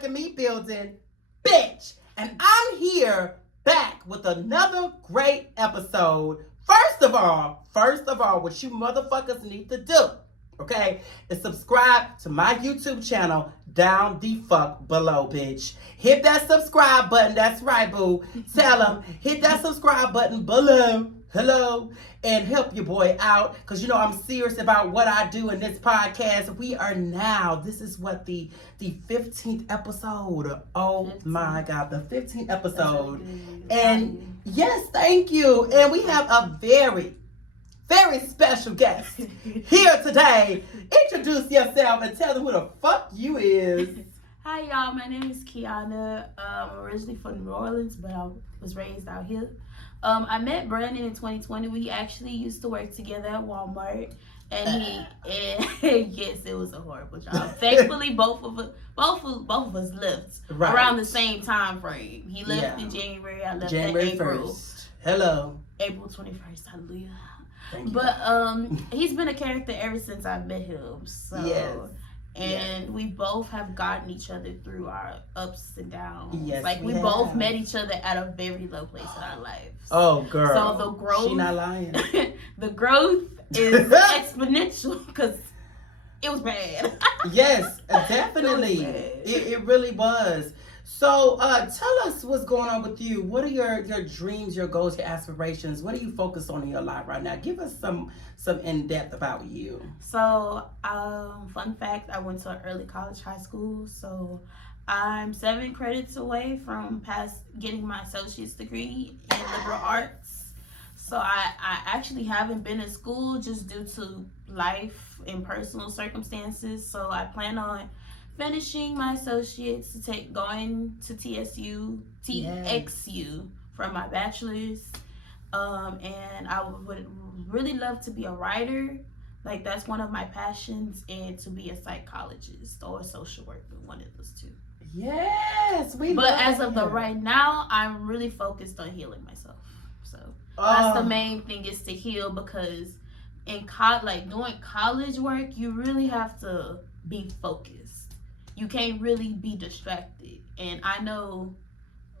motherfucking meat building, bitch. And I'm here back with another great episode. First of all, what you motherfuckers need to do, okay, is subscribe to my YouTube channel down the fuck below, bitch. Hit that subscribe button. That's right, boo. Tell them, hit that subscribe button below. Hello, and help your boy out, because you know I'm serious about what I do in this podcast. We are now, this is what, the 15th episode. Oh 15. My God, the 15th episode. And yes, thank you. And we have a very special guest here today. Introduce yourself and tell them who the fuck you is. Hi y'all, my name is Kiana. I'm originally from New Orleans, but I was raised out here. I met Brandon in 2020. We actually used to work together at Walmart, and yes, it was a horrible job. Thankfully, both of us left around the same time frame. He left in January. I left in April. 1st. Hello. April 21st. Hallelujah. But he's been a character ever since I met him. So yes. And we both have gotten each other through our ups and downs. Yes, like we both met each other at a very low place in our lives. Oh, girl. So the growth, she not lying. The growth is exponential because it was bad. Yes, definitely. It really was. So tell us what's going on with you. What are your dreams, your goals, your aspirations? What are you focused on in your life right now? Give us some in-depth about you. So fun fact, I went to an early college high school. So I'm 7 credits away from getting my associate's degree in liberal arts. So I actually haven't been in school just due to life and personal circumstances. So I plan on finishing my associates going to TXU for my bachelor's, and I would really love to be a writer. Like that's one of my passions, and to be a psychologist or a social worker, one of those two. Yes, But as of the right now, I'm really focused on healing myself. So that's the main thing, is to heal, because in doing college work, you really have to be focused. You can't really be distracted. And I know,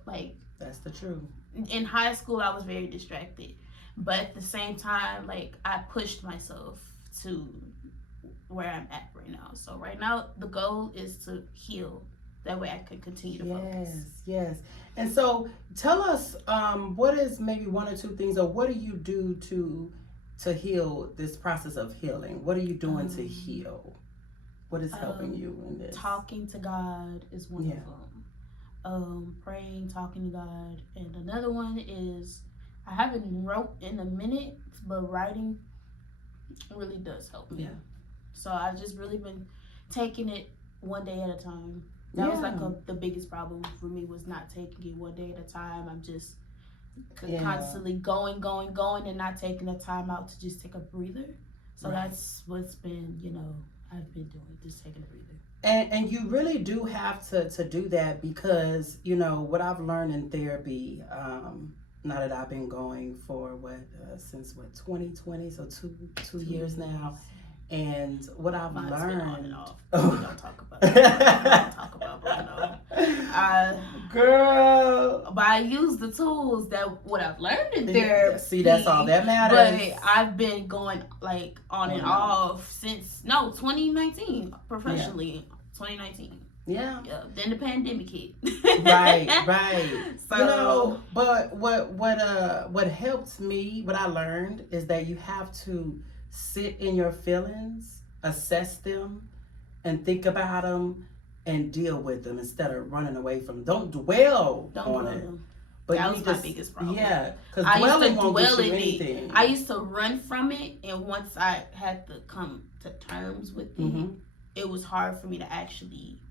like, that's the truth. In high school, I was very distracted. But at the same time, like, I pushed myself to where I'm at right now. So right now, the goal is to heal. That way I can continue to focus. Yes. And so tell us, what is maybe 1 or 2 things, or what do you do to heal this process of healing? What are you doing to heal? What is helping you in this? Talking to God is one of them. Praying, talking to God. And another one is, I haven't wrote in a minute, but writing really does help me. Yeah. So I've just really been taking it one day at a time. That was like the biggest problem for me, was not taking it one day at a time. I'm just constantly going and not taking the time out to just take a breather. So that's what's been, I've been doing, just taking a breather. And you really do have to do that, because, what I've learned in therapy, now that I've been going for since 2020, so two years now. And what I've learned, been on and off. We don't talk about it. We don't talk about it. Girl. But I use the tools what I've learned in therapy. See, that's all that matters. But I've been going like on and off since 2019 professionally. 2019. Yeah. Then the pandemic hit. Right. So, but what helped me, what I learned, is that you have to sit in your feelings, assess them, and think about them, and deal with them instead of running away from them. Don't dwell on it. But that was my biggest problem. Yeah, because dwelling won't get you anything. I used to run from it, and once I had to come to terms with it, it was hard for me to actually,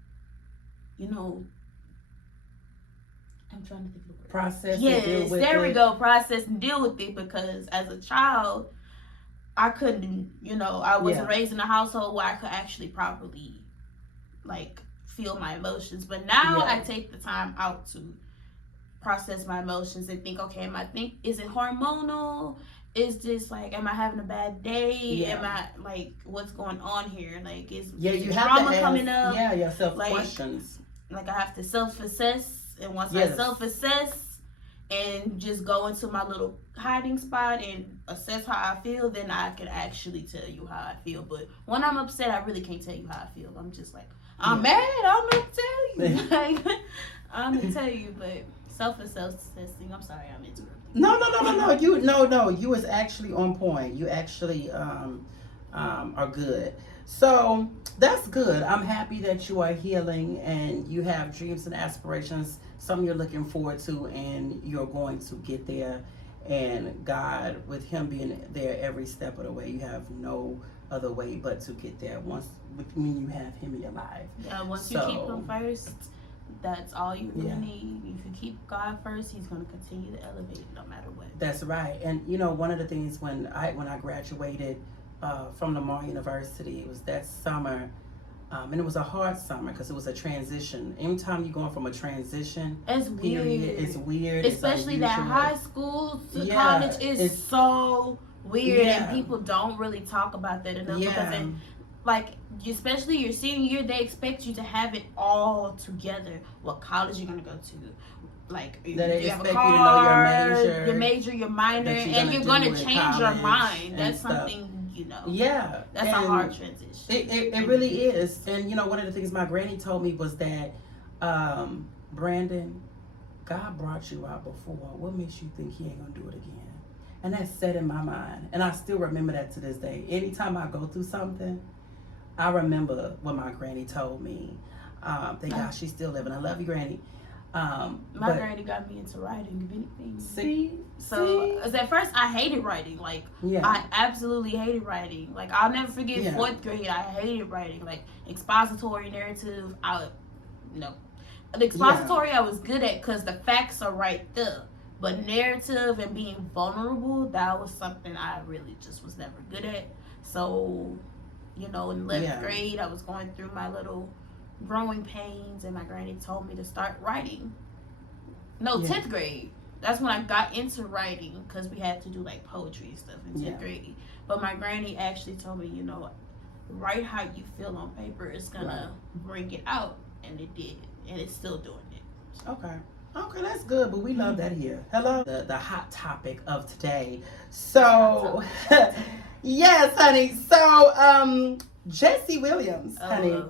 I'm trying to think of the word. Process and deal with it. Yes, there we go. Process and deal with it, because as a child, I couldn't, I wasn't raised in a household where I could actually properly, feel my emotions. But now I take the time out to process my emotions and think, okay, is it hormonal? Is this, am I having a bad day? Am I, what's going on here? Is you trauma have to coming up? Yeah, yourself questions. like I have to self-assess, and once Yes. I self-assess and just go into my little hiding spot and assess how I feel, then I can actually tell you how I feel. But when I'm upset, I really can't tell you how I feel. I'm just like, I'm mad, I'm gonna tell you. Like, I'm gonna tell you, but self-assessing, I'm sorry, I'm interrupting. No. You was actually on point. You actually are good. So that's good. I'm happy that you are healing and you have dreams and aspirations, something you're looking forward to, and you're going to get there. And God, with Him being there every step of the way, you have no other way but to get there. When you have Him in your life. Yeah, once you keep Him first, that's all you really need. If you keep God first, He's going to continue to elevate no matter what. That's right. And one of the things when I graduated from Lamar University, it was that summer, and it was a hard summer because it was a transition. Anytime you're going from a transition period, it's weird. Especially that high school to college is so weird, and people don't really talk about that enough because like, especially your senior year, they expect you to have it all together. What college you're gonna go to? Like, you have a car, your major, your minor, and you're gonna change your mind. That's something, that's a hard transition. It really is. And one of the things my granny told me was that, Brandon, God brought you out before. What makes you think He ain't gonna do it again? And that set in my mind, and I still remember that to this day. Anytime I go through something, I remember what my granny told me. Thank God she's still living. I love you, Granny. My granny got me into writing, if anything. See? At first I hated writing. Like, I absolutely hated writing. Like, I'll never forget 4th grade. I hated writing. Like, expository, narrative, the expository I was good at because the facts are right there. But narrative and being vulnerable, that was something I really just was never good at. So, in 11th grade, I was going through my little growing pains, and my granny told me to start writing. 10th grade. That's when I got into writing because we had to do like poetry and stuff in 10th grade. But my granny actually told me, write how you feel on paper. It's gonna bring it out, and it did, and it's still doing it. So. Okay, that's good, but we love that here. Hello, the hot topic of today. So, yes, honey. So, Jesse Williams, honey.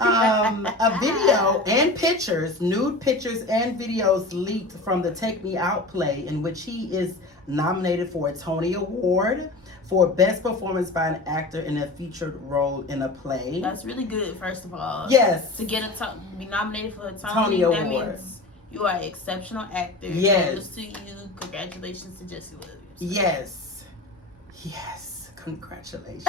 A video and pictures, nude pictures and videos leaked from the Take Me Out play, in which he is nominated for a Tony Award for Best Performance by an Actor in a Featured Role in a Play. That's really good, first of all. Yes. To get be nominated for a Tony Award. That means you are an exceptional actor. Yes. Kudos to you. Congratulations to Jesse Williams. Yes. Congratulations.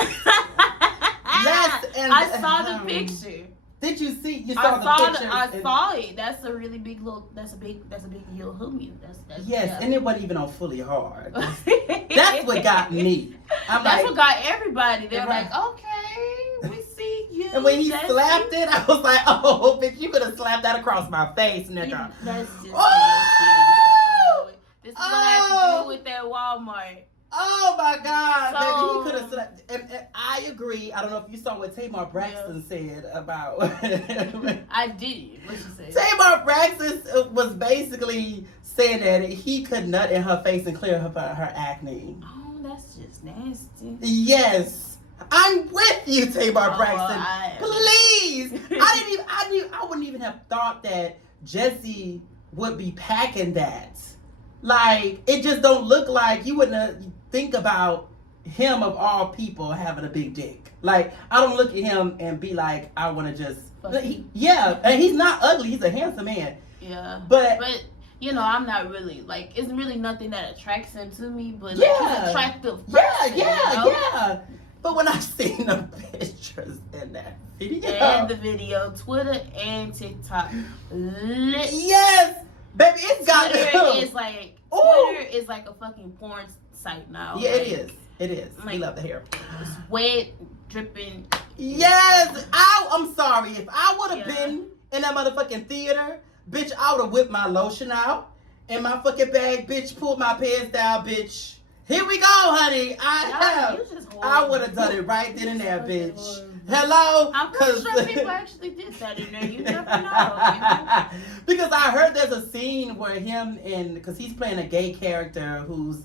Yes, and I saw the picture. Did you see? You saw the picture. I saw it. That's a really big little. That's a big deal. That's yes, and it wasn't even on fully hard. That's what got me. That's what got everybody. They're like, okay, we see you. And when he slapped it, I was like, oh, bitch, you could have slapped that across my face, nigga. That's just nasty. This is what I have to do with that Walmart. Oh my God, baby, he could have slept. And I agree. I don't know if you saw what Tamar Braxton said about. I did. What she said? Tamar Braxton was basically saying that he could nut in her face and clear her acne. Oh, that's just nasty. Yes, I'm with you, Tamar Braxton. Please, I wouldn't even have thought that Jesse would be packing that. Like, it just don't look like you wouldn't think about him of all people having a big dick. Like, I don't look at him and be like, I want to just, and he's not ugly. He's a handsome man. Yeah. But I'm not really, like, it's really nothing that attracts him to me, but like, he's an attractive person. Yeah. But when I seen the pictures in that video. And the video, Twitter and TikTok. Yes. Baby, it's got Twitter is like a fucking porn site now. Yeah, it is. Like, we love the hair. It's wet, dripping. Yes. I'm sorry. If I would have been in that motherfucking theater, bitch, I would have whipped my lotion out in my fucking bag, bitch, pulled my pants down, bitch. Here we go, honey. I would have done it right then and there, bitch. Hello? I'm pretty sure people actually did that in there. You never know. Because I heard there's a scene where him and, because he's playing a gay character who's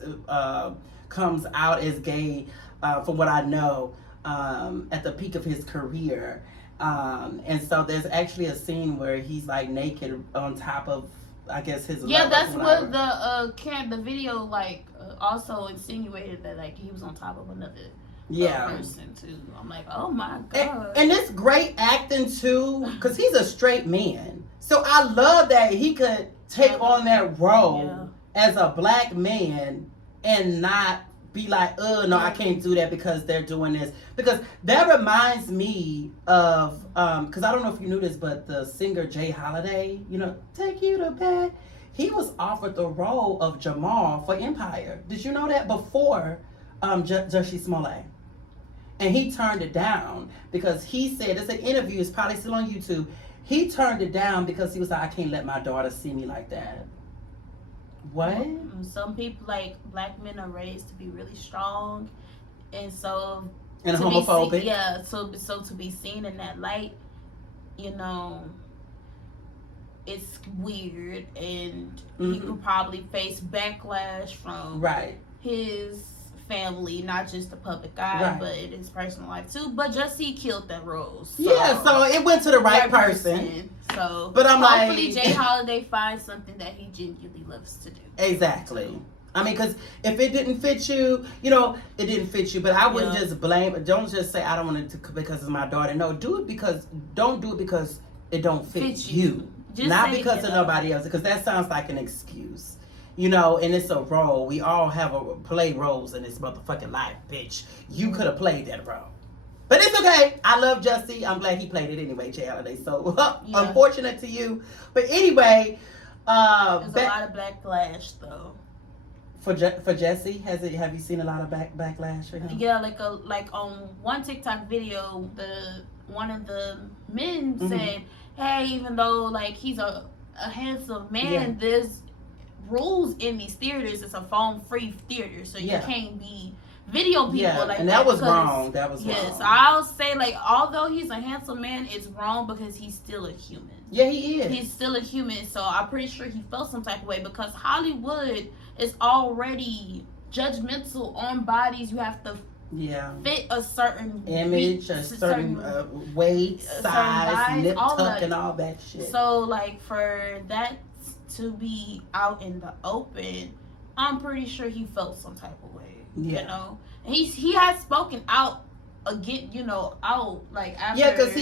comes out as gay, from what I know, at the peak of his career. And so there's actually a scene where he's like naked on top of, I guess, his Yeah, lover, that's whatever. what the video like also insinuated, that like he was on top of another person too. I'm like, oh my god. And it's great acting too, because he's a straight man. So I love that he could take on that role as a black man and not be like, oh no, I can't do that because they're doing this. Because that reminds me of, because I don't know if you knew this, but the singer Jay Holiday, you know, Take You to Bed, he was offered the role of Jamal for Empire. Did you know that? Before Jussie Smollett. And he turned it down because he said, it's an interview, it's probably still on YouTube. He turned it down because he was like, I can't let my daughter see me like that. What? Some people, like, black men are raised to be really strong, and so and homophobic. So to be seen in that light, you know, it's weird, and he could probably face backlash from his family, not just the public eye, but in his personal life too. But Jussie killed that role. So so it went to the right person. So, but I'm hopefully like, Jay Holiday finds something that he genuinely loves to do. Exactly. I mean, because if it didn't fit you, you know, it didn't fit you. But I wouldn't just blame. Don't just say I don't want it to because it's my daughter. No, don't do it because it don't fit you. Just not because of nobody else. Because that sounds like an excuse. You know, and it's a role. We all have a play roles in this motherfucking life, bitch. You could have played that role. But it's okay. I love Jussie. I'm glad he played it anyway, Jay Holiday. So, unfortunate to you. But anyway. There's a lot of backlash, though. For Jussie? Have you seen a lot of backlash for him? Yeah, like on one TikTok video, one of the men said, hey, even though, like, he's a handsome man, there's rules in these theaters. It's a phone-free theater, so you can't be video people like and that was wrong. That was wrong. Yes, I'll say, like, although he's a handsome man, it's wrong because he's still a human. Yeah, he is. He's still a human, so I'm pretty sure he felt some type of way because Hollywood is already judgmental on bodies. You have to fit a certain image, a certain weight, size, lip tuck, and all that shit. So, like, for that to be out in the open, I'm pretty sure he felt some type of way. You know, and he has spoken out again. You know, out like after. Yeah, because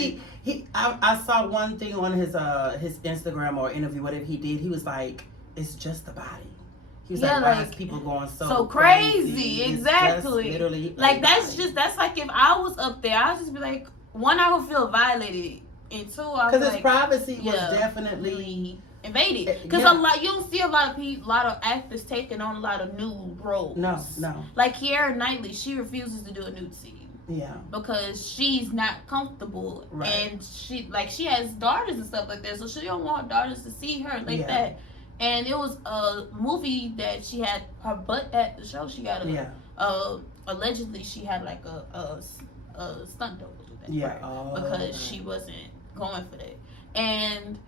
I saw one thing on his Instagram or interview, whatever he did. He was like, "It's just the body." He was like, "Why is people going so crazy?" Exactly. Literally, like that's like if I was up there, I'd just be like, one, I would feel violated, and two, I was because his privacy was definitely invaded. Because you don't see a lot of actors taking on a lot of nude roles. No. Like Keira Knightley, she refuses to do a nude scene. Yeah. Because she's not comfortable, and she has daughters and stuff like that, so she don't want daughters to see her like that. And it was a movie that she had her butt at the show. She got allegedly she had like a stunt double do that because she wasn't going for that. And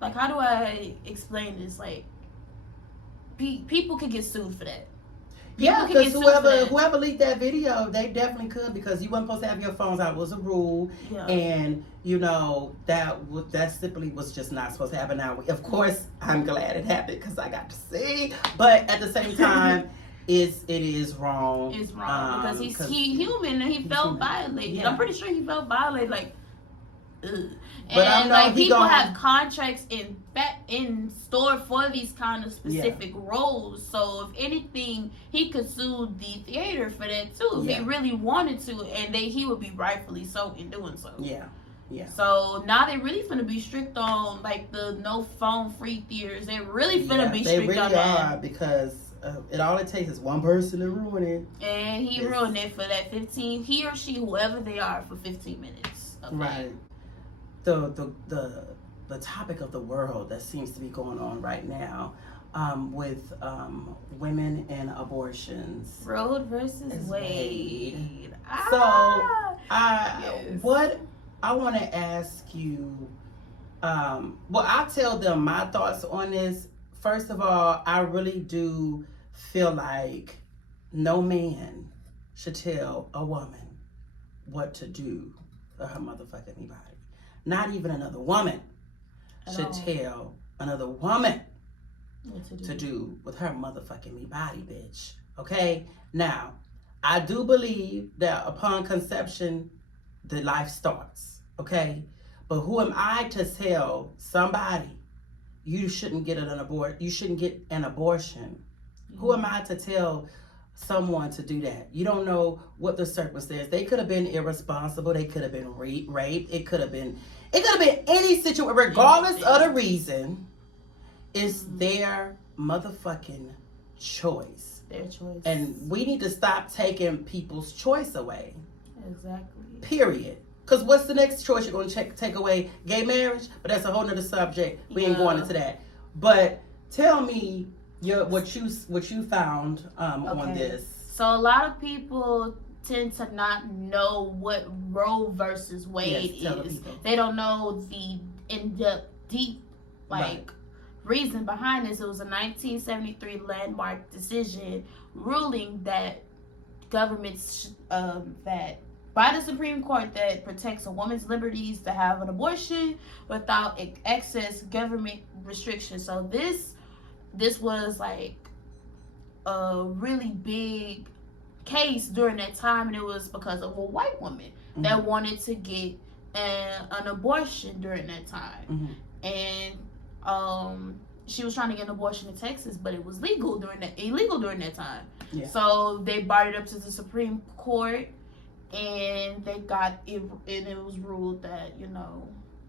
like, how do I explain this? Like, people could get sued for that. Because whoever leaked that video, they definitely could, because you weren't supposed to have your phones out. It was a rule, and you know that simply was just not supposed to happen. Now, of course, I'm glad it happened because I got to see, but at the same time, it is wrong. It's wrong because he's human and he felt violated. Yeah. I'm pretty sure he felt violated. Like, ugh. But and like people have contracts in store for these kind of specific roles. So if anything, he could sue the theater for that too if he really wanted to, and he would be rightfully so in doing so. Yeah. So now they really finna be strict on like the no phone free theaters. They really finna be strict on that. They really are, because all it takes is one person to ruin it. And he ruined it for that 15. He or she, whoever they are, for 15 minutes. Right. The topic of the world that seems to be going on right now, with women and abortions. Roe versus Wade. So, Yes. what I want to ask you, well, I'll tell them my thoughts on this. First of all, I really do feel like no man should tell a woman what to do for her motherfucking body. Not even another woman should tell another woman what to do with her motherfucking body, bitch. Okay? Now, I do believe that upon conception, the life starts. Okay? But who am I to tell somebody you shouldn't get an abortion? You shouldn't get an abortion. Mm-hmm. Who am I to tell someone to do that? You don't know what the circumstance. They could have been irresponsible. They could have been raped. It could have been any situation. Regardless of the reason, it's their motherfucking choice. Their choice. And we need to stop taking people's choice away. Exactly. Period. Because what's the next choice you're going to take away? Gay marriage? But that's a whole nother subject. We ain't going into that. But tell me what you found on this. So a lot of people tend to not know what Roe versus Wade is. They don't know the in-depth, deep, reason behind this. It was a 1973 landmark decision ruling that governments that by the Supreme Court that protects a woman's liberties to have an abortion without excess government restrictions. So this was like a really big case during that time, and it was because of a white woman that wanted to get an abortion during that time. And she was trying to get an abortion in Texas, but it was illegal during that time. Yeah. So they brought it up to the Supreme Court, and they got it, and it was ruled that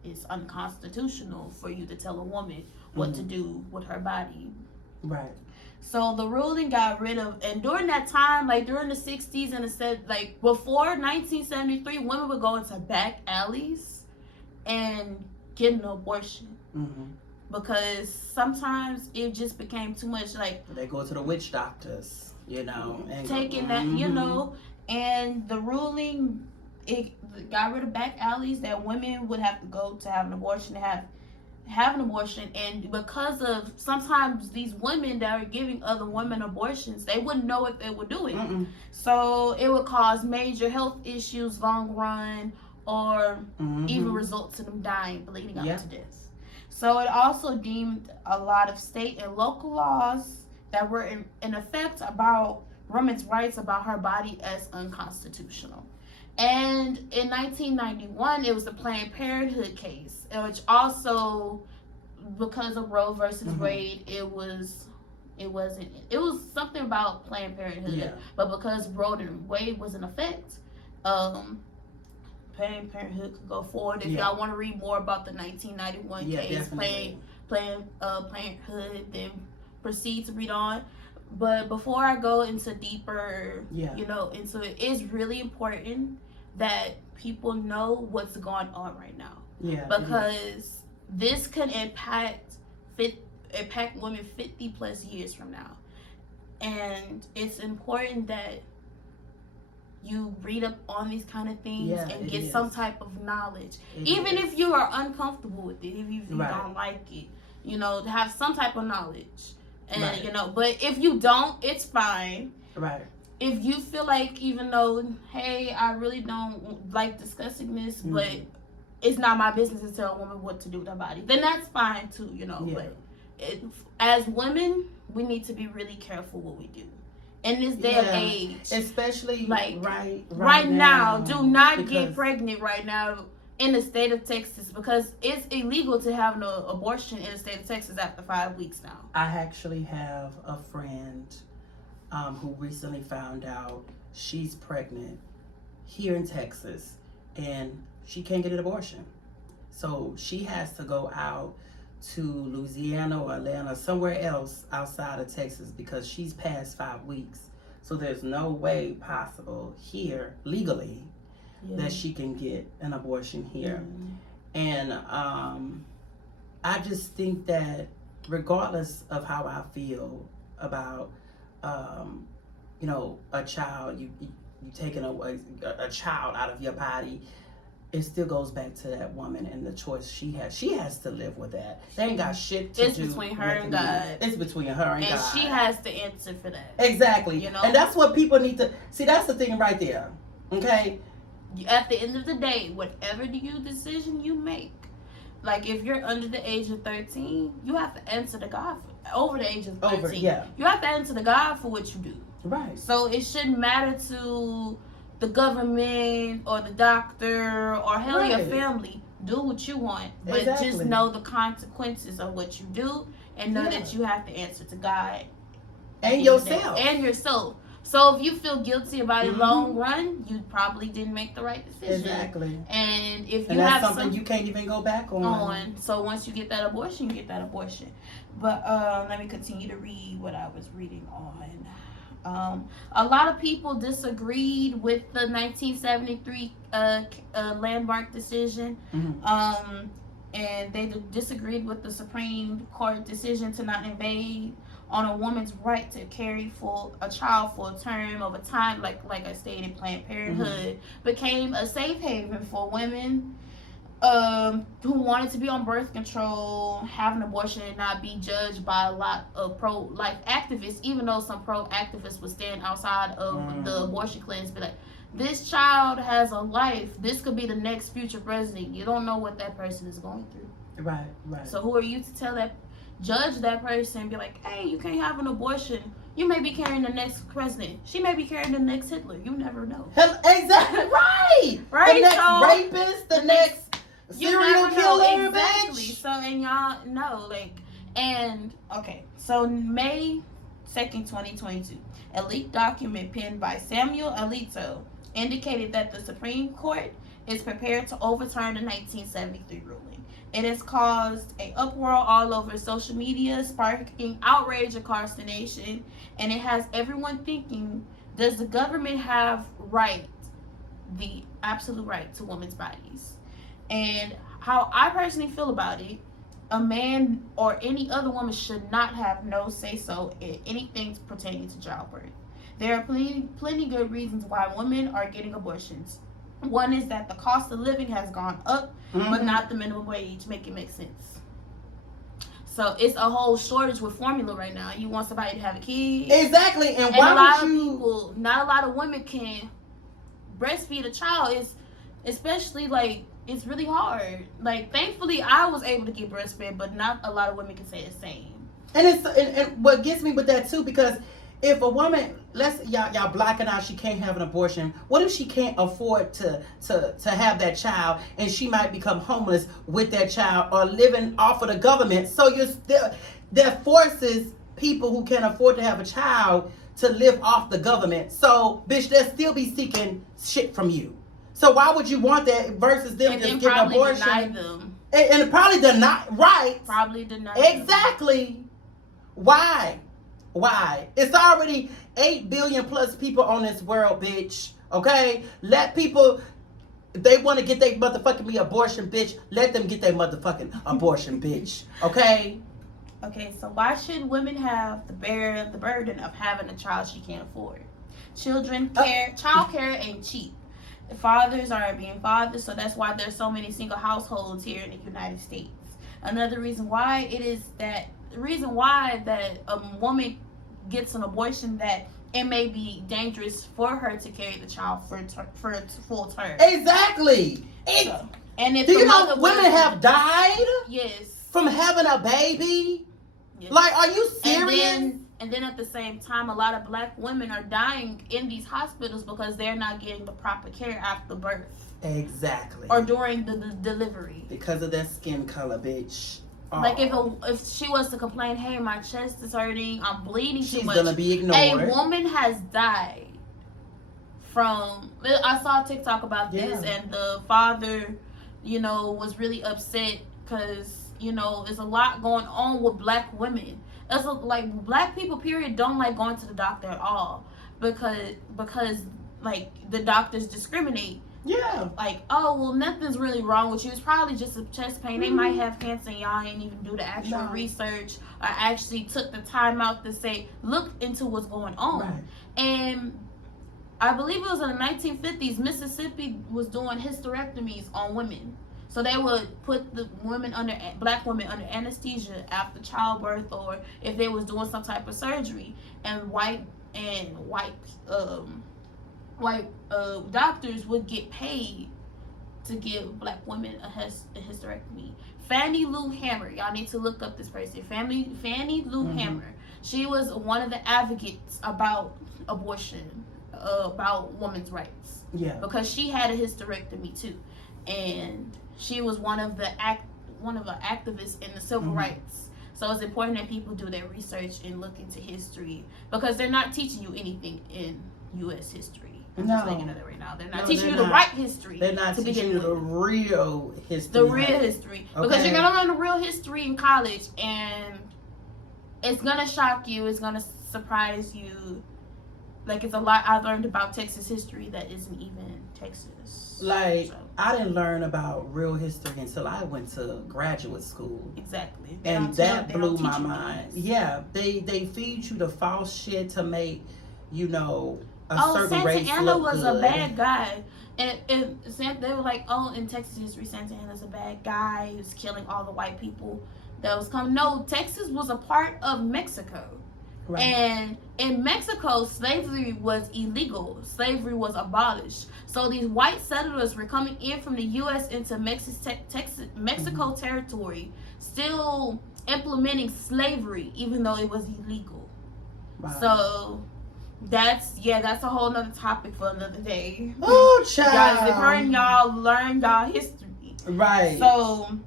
it's unconstitutional for you to tell a woman what to do with her body. Right. So the ruling got rid of, and during that time, like during the 60s and before 1973, women would go into back alleys and get an abortion. Because sometimes it just became too much. Like they go to the witch doctors, and taking that, and the ruling, it got rid of back alleys that women would have to go to have an abortion, have an abortion. And because of sometimes these women that are giving other women abortions, they wouldn't know what they were doing. So it would cause major health issues long run, or even result to them dying, bleeding out to death. So it also deemed a lot of state and local laws that were in effect about women's rights about her body as unconstitutional. And in 1991, it was the Planned Parenthood case, which also, because of Roe versus Wade, it was something about Planned Parenthood, but because Roe and Wade was in effect, Planned Parenthood could go forward. If y'all want to read more about the 1991 case, Planned Parenthood, then proceed to read on. But before I go into deeper, into it, it's really important that people know what's going on right now. Yeah. Because this can impact women 50 plus years from now. And it's important that you read up on these kind of things and get some type of knowledge. Even if you are uncomfortable with it, if you don't like it, to have some type of knowledge. And but if you don't, it's fine. Right. If you feel like, even though, hey, I really don't like discussing this, but it's not my business to tell a woman what to do with her body, then that's fine too, But as women, we need to be really careful what we do in this day and age, especially right now. Do not get pregnant right now in the state of Texas, because it's illegal to have an abortion in the state of Texas after 5 weeks now. I actually have a friend who recently found out she's pregnant here in Texas, and she can't get an abortion. So she has to go out to Louisiana or Atlanta, somewhere else outside of Texas, because she's past 5 weeks. So there's no way possible here legally that she can get an abortion here. And I just think that regardless of how I feel about, you know, a child, you taking a child out of your body, it still goes back to that woman and the choice she has. She has to live with that. They ain't got shit to do. It's between her and God. It's between her and God. And she has to answer for that. Exactly. You know? And that's what people need to see. That's the thing right there. Okay. At the end of the day, whatever decision you make, like if you're under the age of 13, you have to answer to God over the age of 13. You have to answer to God for what you do. Right. So it shouldn't matter to the government or the doctor or hell your family. Do what you want, but just know the consequences of what you do, and know that you have to answer to God and yourself. So if you feel guilty about it long run, you probably didn't make the right decision. Exactly. And if you that's have something you can't even go back on. So once you get that abortion, you get that abortion. But let me continue to read what I was reading on. A lot of people disagreed with the 1973 landmark decision. And they disagreed with the Supreme Court decision to not invade on a woman's right to carry a child for a term of a time. Like I stated, Planned Parenthood became a safe haven for women who wanted to be on birth control, have an abortion, and not be judged by a lot of pro-life activists, even though some pro-activists would stand outside of the abortion clinics and be like, this child has a life. This could be the next future president. You don't know what that person is going through. Right. So who are you to judge that person and be like, hey, you can't have an abortion. You may be carrying the next president. She may be carrying the next Hitler. You never know. Exactly. Right. The next rapist, the next serial killer, exactly. bitch. So, and y'all know, so May 2nd, 2022, a leaked document penned by Samuel Alito indicated that the Supreme Court is prepared to overturn the 1973 ruling. It has caused an uproar all over social media, sparking outrage across the nation, and it has everyone thinking, does the government have the absolute right to women's bodies? And how I personally feel about it, a man or any other woman should not have no say-so in anything pertaining to childbirth. There are plenty good reasons why women are getting abortions. One is that the cost of living has gone up, but not the minimum wage. Make it make sense. So it's a whole shortage with formula right now. You want somebody to have a kid. Exactly. And why not a lot of women can breastfeed a child. Is especially it's really hard. Thankfully I was able to get breastfed, but not a lot of women can say the same. And and what gets me with that too, because if a woman, y'all blacking out, she can't have an abortion. What if she can't afford to have that child, and she might become homeless with that child or living off of the government? So that forces people who can afford to have a child to live off the government. So bitch, they'll still be seeking shit from you. So why would you want that versus them just getting an abortion? Deny them. And probably deny, right? Probably deny exactly. Them. Why? It's already 8 billion plus people on this world, bitch. Okay? Let people, if they want to get their motherfucking abortion, bitch, let them get their motherfucking abortion, bitch. Okay? Okay, so why should women have the burden of having a child she can't afford? Child care ain't cheap. The fathers are being fathers, so that's why there's so many single households here in the United States. Another reason why that a woman gets an abortion, that it may be dangerous for her to carry the child for full term. Exactly. And if do you know women have died? Yes. From having a baby? Yes. Are you serious? And then at the same time, a lot of black women are dying in these hospitals because they're not getting the proper care after birth. Exactly. Or during the delivery. Because of their skin color, bitch. If she was to complain, hey, my chest is hurting, I'm bleeding too much. She's gonna be ignored. A woman has died from, I saw a TikTok about this, and the father, was really upset because, there's a lot going on with black women. It's black people, period, don't like going to the doctor at all because the doctors discriminate. Yeah. Like, oh, well, nothing's really wrong with you. It's probably just a chest pain. They might have cancer and y'all ain't even do the actual research or actually took the time out to say, look into what's going on. Right. And I believe it was in the 1950s, Mississippi was doing hysterectomies on women. So they would put the black women under anesthesia after childbirth, or if they was doing some type of surgery, and white doctors would get paid to give black women a hysterectomy. Fannie Lou Hamer, y'all need to look up this person. Fannie Lou Hamer. She was one of the advocates about abortion, about women's rights. Yeah. Because she had a hysterectomy too, and she was one of the activists in the civil rights. So it's important that people do their research and look into history, because they're not teaching you anything in U.S. history. I'm just letting you know that right now. They're not teaching you the right history. They're not teaching you the real history. The real history. Okay. Because you're going to learn the real history in college, and it's going to shock you. It's going to surprise you. Like, it's a lot I learned about Texas history that isn't even Texas. Like, so. I didn't learn about real history until I went to graduate school. Exactly. And that blew my mind. Yeah, they feed you the false shit to make, you know, Santa Anna was good. a bad guy. And they were like, oh, in Texas history, Santa Anna's a bad guy. He was killing all the white people that was coming. No, Texas was a part of Mexico. Right. And in Mexico, slavery was illegal. Slavery was abolished. So these white settlers were coming in from the U.S. into Mexico territory, still implementing slavery, even though it was illegal. Wow. So that's a whole nother topic for another day. Oh, child. Guys, if her and y'all learn y'all history. Right. So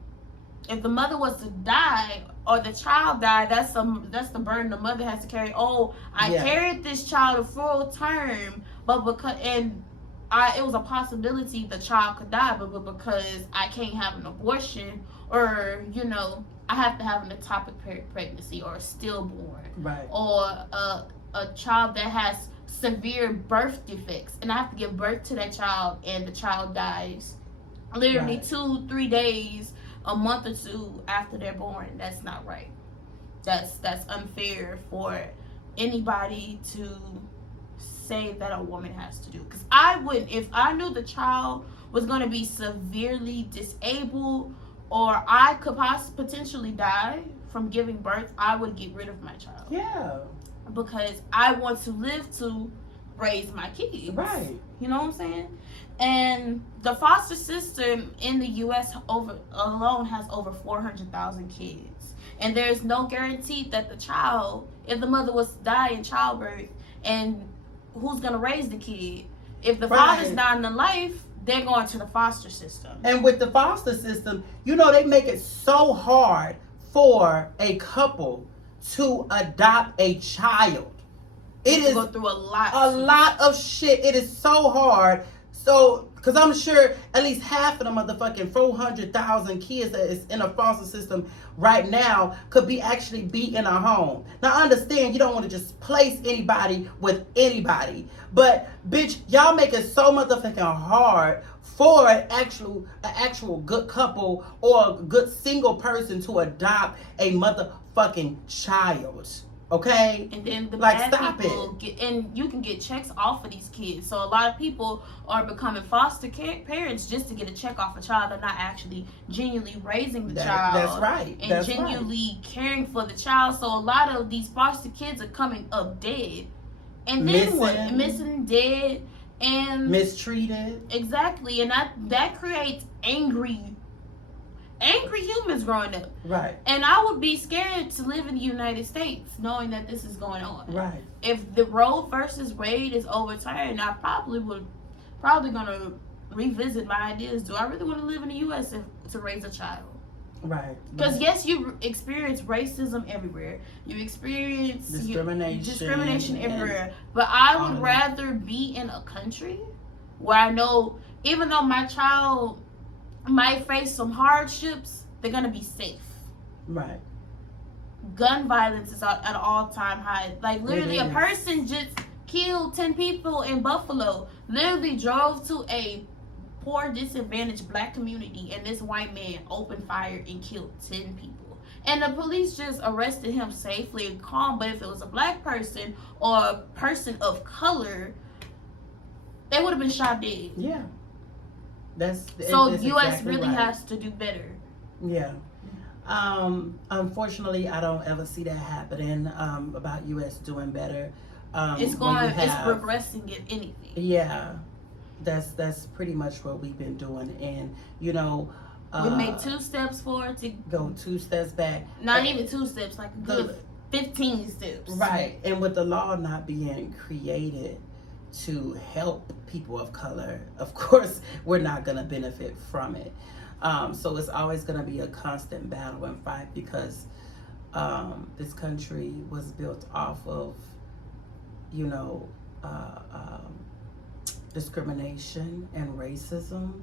if the mother was to die or the child died, that's the burden the mother has to carry. Oh, I carried this child a full term, but it was a possibility the child could die, but because I can't have an abortion, or you know, I have to have an ectopic pregnancy or a stillborn, right, or a child that has severe birth defects, and I have to give birth to that child, and the child dies literally 2-3 days, a month or two after they're born. That's not right. That's unfair for anybody to say that a woman has to do. Because I wouldn't, if I knew the child was going to be severely disabled, or I could potentially die from giving birth, I would get rid of my child. Yeah. Because I want to live to raise my kids. Right. You know what I'm saying? And the foster system in the U.S. alone has over 400,000 kids. And there's no guarantee that the child, if the mother was to die in childbirth, and who's going to raise the kid? If the father's dying in life, they're going to the foster system. And with the foster system, you know, they make it so hard for a couple to adopt a child. It is go through a lot of shit. It is so hard. So, because I'm sure at least half of the motherfucking 400,000 kids that is in a foster system right now could be in a home. Now, understand, you don't want to just place anybody with anybody. But, bitch, y'all make it so motherfucking hard for an actual good couple or a good single person to adopt a motherfucking child. Okay? And then the like, bad stop people and you can get checks off of these kids. So a lot of people are becoming foster parents just to get a check off a child. They're not actually genuinely raising the child. That's right. And genuinely caring for the child. So a lot of these foster kids are coming up dead. And then missing, dead, and mistreated. Exactly. And that creates angry humans growing up. Right. And I would be scared to live in the United States knowing that this is going on. Right. If the Roe versus Wade is overturned, I probably gonna revisit my ideas. Do I really want to live in the US to raise a child? Right. Because yes, you experience racism everywhere. You experience discrimination everywhere. But I would rather be in a country where I know, even though my child might face some hardships, they're gonna be safe. Right. Gun violence is at an all-time high. Like, literally, a person just killed 10 people in Buffalo. Literally drove to a poor, disadvantaged black community, and this white man opened fire and killed 10 people. And the police just arrested him safely and calm. But if it was a black person or a person of color, they would have been shot dead. Yeah. That's U.S. exactly really right. has to do better. Yeah. Unfortunately, I don't ever see that happening. About U.S. doing better. It's progressing, if anything. Yeah. That's pretty much what we've been doing, and you know. We make 2 steps forward to go 2 steps back. Not even 2 steps, like a good 15 steps. Right. And with the law not being created to help people of color, of course, we're not going to benefit from it. So it's always going to be a constant battle and fight because this country was built off of, you know, discrimination and racism.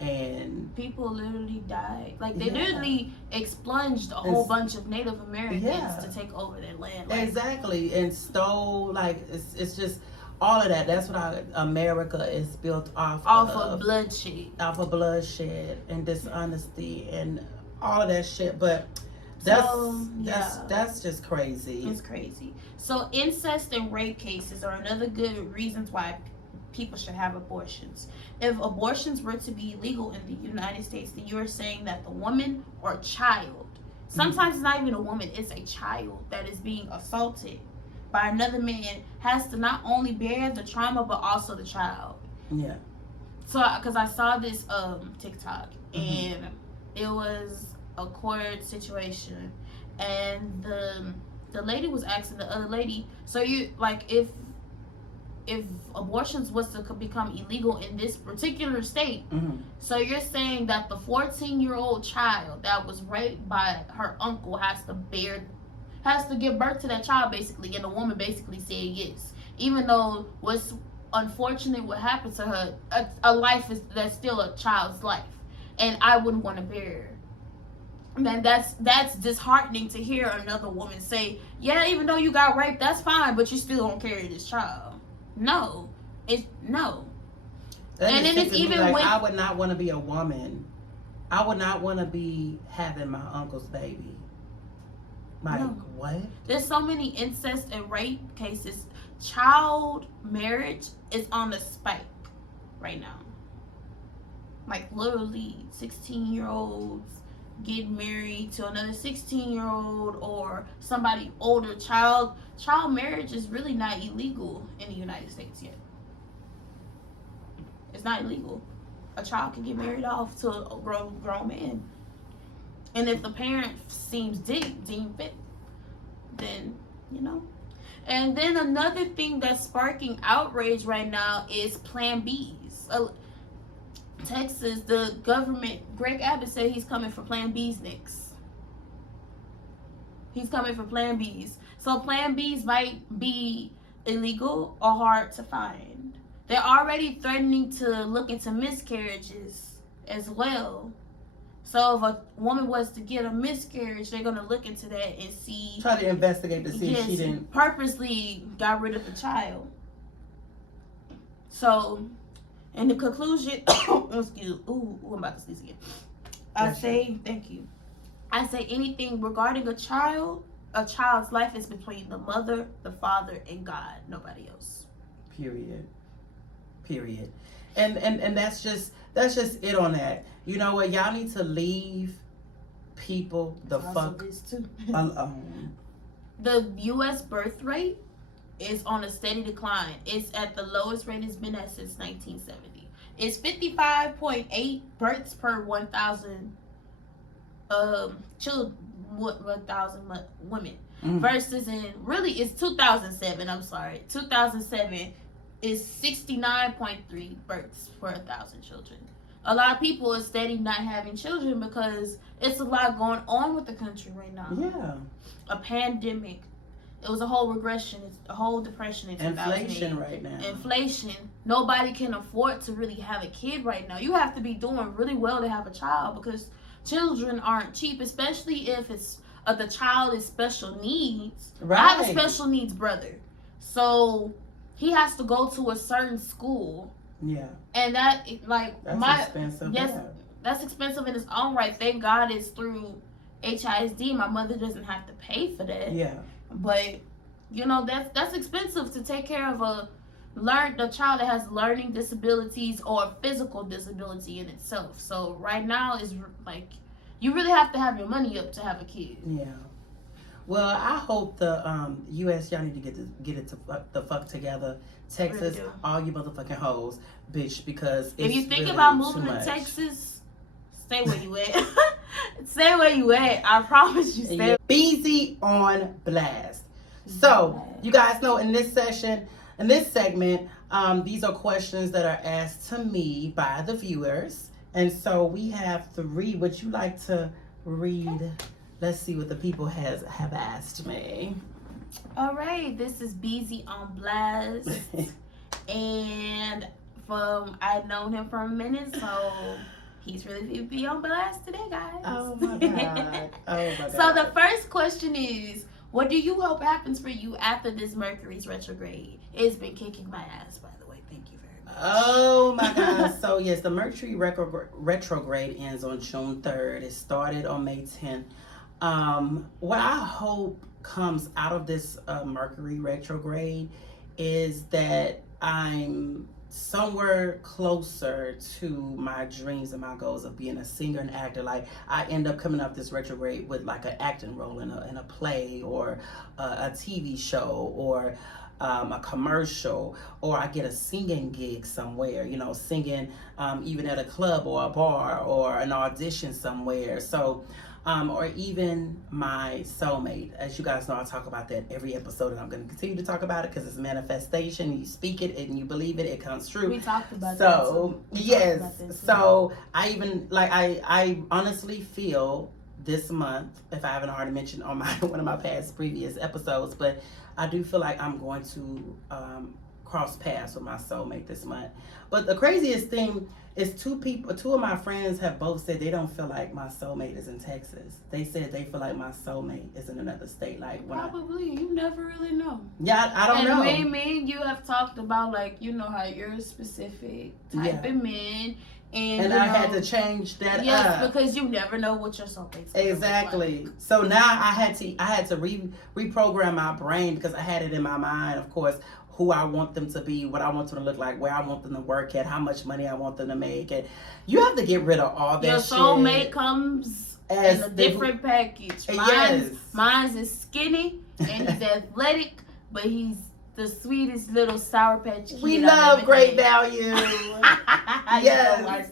And people literally died. Like they literally expunged a whole bunch of Native Americans to take over their land. Like, exactly, and stole. Like it's just all of that. That's what America is built off of bloodshed, and dishonesty and all of that shit. But that's just crazy. It's crazy. So incest and rape cases are another good reasons why people should have abortions. If abortions were to be illegal in the United States, then you're saying that the woman or child, sometimes it's not even a woman, it's a child that is being assaulted by another man, has to not only bear the trauma but also the child. Yeah. So, because I saw this TikTok and it was a court situation, and the lady was asking the other lady, so you like if abortions was to become illegal in this particular state, so you're saying that the 14-year-old child that was raped by her uncle has to give birth to that child basically, and the woman basically said yes, even though what's unfortunate what happened to her, a life that's still a child's life, and I wouldn't want to bear. Man, that's disheartening to hear another woman say, yeah, even though you got raped, that's fine, but you still don't carry this child. No, it's no. And then it's even like, when I would not want to be a woman. I would not want to be having my uncle's baby. Like, what? There's so many incest and rape cases. Child marriage is on the spike right now. Like, literally, 16-year-olds get married to another 16-year-old or somebody older. Child marriage is really not illegal in the United States yet. It's not illegal. A child can get married off to a grown man. And if the parent seems deemed fit, then, you know. And then another thing that's sparking outrage right now is Plan Bs. Texas, the government, Greg Abbott said he's coming for Plan Bs next. He's coming for Plan Bs. So Plan Bs might be illegal or hard to find. They're already threatening to look into miscarriages as well. So if a woman was to get a miscarriage, they're going to look into that and see. Try to investigate to see if she didn't purposely got rid of the child. So, in the excuse, I'm about to sneeze again. Thank you. I say anything regarding a child's life is between the mother, the father, and God. Nobody else. Period. And that's just it on that. You know what? Y'all need to leave people the fuck alone. The U.S. birth rate is on a steady decline. It's at the lowest rate it's been at since 1970. It's 55.8 births per 1,000 children, 1,000 women. Versus it's 2007. I'm sorry, 2007 is 69.3 births per 1,000 children. A lot of people are steady not having children because it's a lot going on with the country right now. Yeah. A pandemic. It was a whole regression. It's a whole depression in 2008. Inflation right now. Inflation. Nobody can afford to really have a kid right now. You have to be doing really well to have a child because children aren't cheap, especially if it's the child is special needs. Right. I have a special needs brother. So he has to go to a certain school Yeah. And that, like, That's expensive. Yes, yeah. That's expensive in its own right. Thank God it's through HISD. My mother doesn't have to pay for that. Yeah. But you know, that's expensive to take care of the child that has learning disabilities or physical disability in itself. So right now is like, you really have to have your money up to have a kid. Yeah. Well, I hope the U.S. y'all need to get it the fuck together. Texas, Really all you motherfucking hoes, bitch. Because if you think really about moving to Texas, stay where you at. Stay where you at. I promise you. Stay. Beezy on blast. So you guys know in this segment, these are questions that are asked to me by the viewers, and so we have 3. Would you like to read? Let's see what the people have asked me. All right, this is Beezy on Blast, and I've known him for a minute, so he's really be on blast today, guys. Oh my god! Oh my god! So the first question is, what do you hope happens for you after this Mercury's retrograde? It's been kicking my ass, by the way. Thank you very much. Oh my god! So yes, the Mercury retrograde ends on June 3rd. It started on May 10th. What I hope comes out of this Mercury retrograde is that I'm somewhere closer to my dreams and my goals of being a singer and actor. Like, I end up coming up this retrograde with like an acting role in a play or a TV show or a commercial, or I get a singing gig somewhere, you know, singing even at a club or a bar or an audition somewhere. So or even my soulmate. As you guys know, I talk about that every episode, and I'm going to continue to talk about it because it's manifestation. You speak it and you believe it, it comes true. We talked about that. So yes. So I even like I honestly feel this month, if I haven't already mentioned on my one of my previous episodes, but I do feel like I'm going to cross paths with my soulmate this month. But the craziest thing is 2 of my friends have both said they don't feel like my soulmate is in Texas. They said they feel like my soulmate is in another state. Like, when probably you never really know. Yeah, I don't know. And me and you have talked about, like, you know how you're a specific type of man. And I had to change that up. Because you never know what your soulmate's exactly. Like. So now I had to reprogram my brain because I had it in my mind, of course, who I want them to be, what I want them to look like, where I want them to work at, how much money I want them to make. And you have to get rid of all that shit. Your soulmate comes in a different package. Mine's is skinny and he's athletic, but he's the sweetest little Sour Patch Kid. We love Great Value. Yes.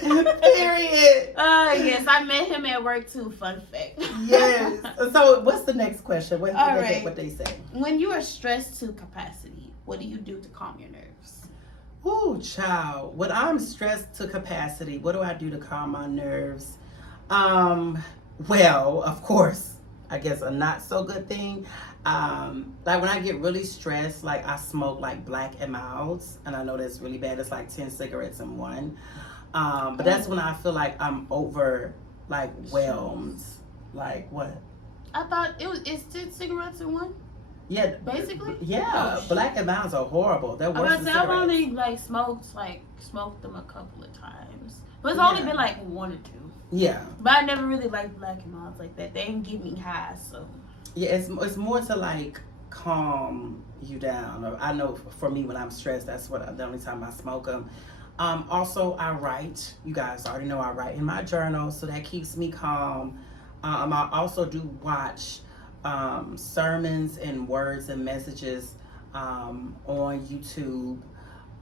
Period. Yes, I met him at work too. Fun fact. Yes. So, what's the next question? What they say? When you are stressed to capacity, what do you do to calm your nerves? Ooh, child. When I'm stressed to capacity, what do I do to calm my nerves? Well, of course, I guess a not so good thing. Like when I get really stressed, like I smoke like Black and Milds, and I know that's really bad. It's like 10 cigarettes in one. But that's when I feel like I'm whelmed. Like what? I thought it's 10 cigarettes in one. Yeah, basically. Yeah, Black and Milds are horrible. They're worse than cigarettes. I've only smoked them a couple of times, but it's only been like 1 or 2. Yeah. But I never really liked Black and Milds like that. They didn't give me high, so. Yeah, it's more to like calm you down. I know for me when I'm stressed, that's the only time I smoke them. Also, I write. You guys already know I write in my journal, so that keeps me calm. I also do watch sermons and words and messages on YouTube.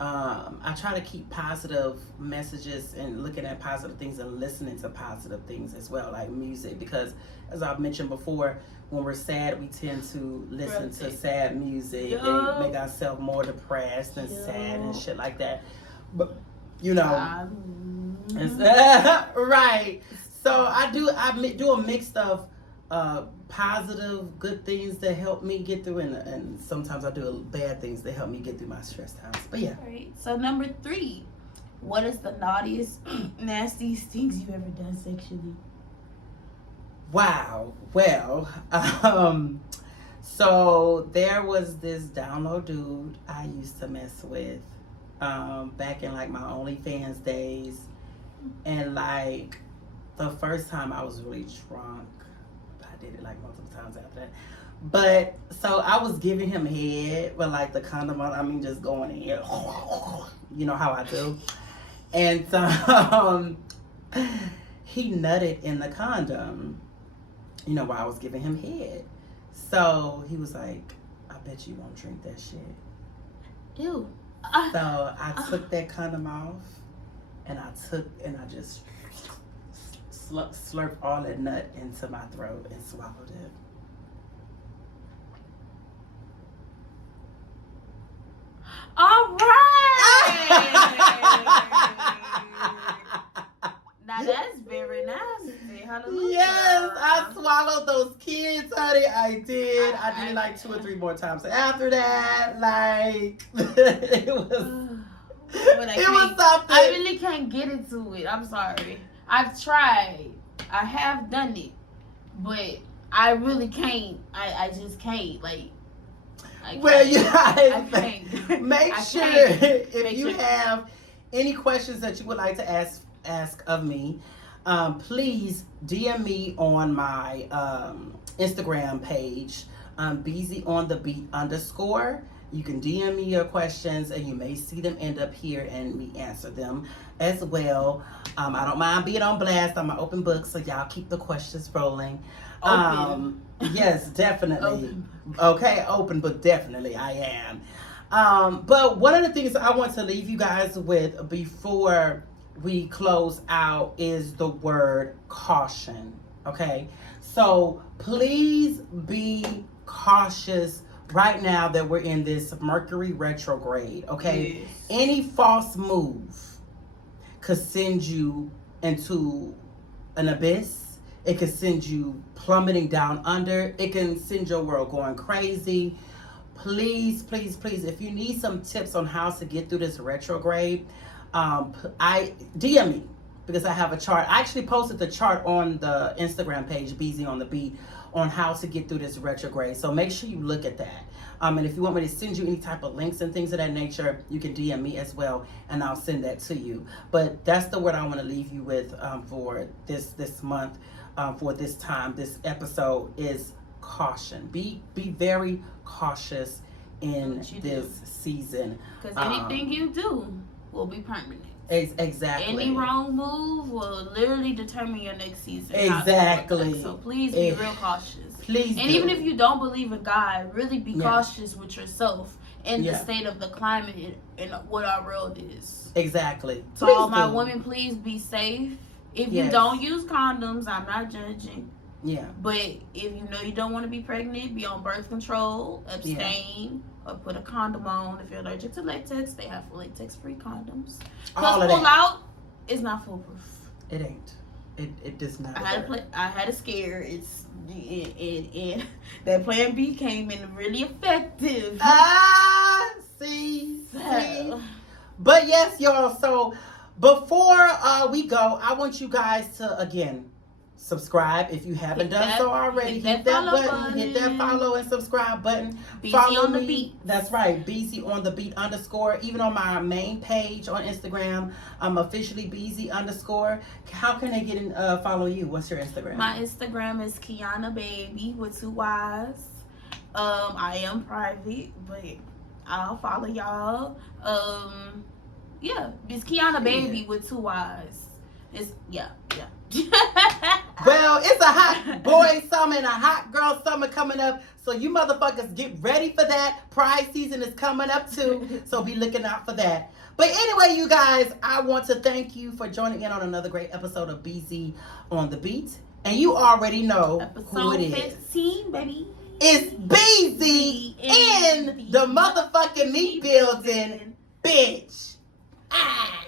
I try to keep positive messages and looking at positive things and listening to positive things as well, like music, because as I've mentioned before, when we're sad, we tend to listen to sad music and make ourselves more depressed and sad and shit like that. But you know, right. So I do a mix of positive, good things that help me get through, and sometimes I do bad things that help me get through my stress times. But yeah. All right. So number 3, what is the naughtiest, nastiest things you've ever done sexually? Wow. Well, So there was this download dude I used to mess with back in like my OnlyFans days. And like the first time I was really drunk. I did it like multiple times after that. But so I was giving him head with like the condom on. I mean, just going in, you know how I do. And he nutted in the condom, you know, while I was giving him head. So he was like, I bet you won't drink that shit. Ew. So I took that condom off and I just slurped all that nut into my throat and swallowed it. All right. Now that's very nasty. Hallelujah. Yes, I swallowed those kids, honey. I did. I did it like 2 or 3 more times after that. Like it was. It was something. I really can't get into it. I'm sorry. I've tried. I have done it, but I really can't. I just can't. Like. Well, you guys, I can't. make sure if you have any questions that you would like to ask of me, please DM me on my Instagram page, beezyonthebeat_. You can DM me your questions, and you may see them end up here, and me answer them as well. I don't mind being on blast. I'm an open book, so y'all keep the questions rolling. Open. Yes, definitely. Open. Okay, open, but definitely I am. But one of the things I want to leave you guys with before we close out is the word caution. Okay, so please be cautious right now that we're in this Mercury retrograde. Okay, Yes. Any false move could send you into an abyss. It can send you plummeting down under. It can send your world going crazy. Please, please, please, if you need some tips on how to get through this retrograde, I DM me because I have a chart. I actually posted the chart on the Instagram page, beezyonthebeat, on how to get through this retrograde. So make sure you look at that. And if you want me to send you any type of links and things of that nature, you can DM me as well, and I'll send that to you. But that's the word I want to leave you with for this month. For this time, this episode is caution. Be very cautious in this season. Because anything you do will be permanent. Exactly. Any wrong move will literally determine your next season. Exactly. So please be real cautious. Please. And even if you don't believe in God, really be cautious with yourself in the state of the climate and what our world is. Exactly. So all my women, please be safe. If you don't use condoms, I'm not judging. Yeah. But if you know you don't want to be pregnant, be on birth control, abstain, or put a condom on. If you're allergic to latex, they have latex-free condoms. Because pull out is not foolproof. It ain't. It does not. I had a scare. It's that Plan B came in really effective. See. But yes, y'all. So before we go, I want you guys to again subscribe if you haven't done so already. Hit that button. Hit that follow and subscribe button. Follow me. Beat. That's right. beezyonthebeat_. Even on my main page on Instagram, I'm officially beezy_. How can they get in follow you? What's your Instagram? My Instagram is Kiana Baby with 2 Y's. I am private, but I'll follow y'all. Yeah, it's Kiana Baby with 2 Y's. It's yeah. Well, it's a hot boy summer and a hot girl summer coming up. So you motherfuckers get ready for that. Pride season is coming up too. So be looking out for that. But anyway, you guys, I want to thank you for joining in on another great episode of Beezy on the Beat. And you already know who it is. Episode 15, baby. It's Beezy in the motherfucking meat building, bitch. Ah.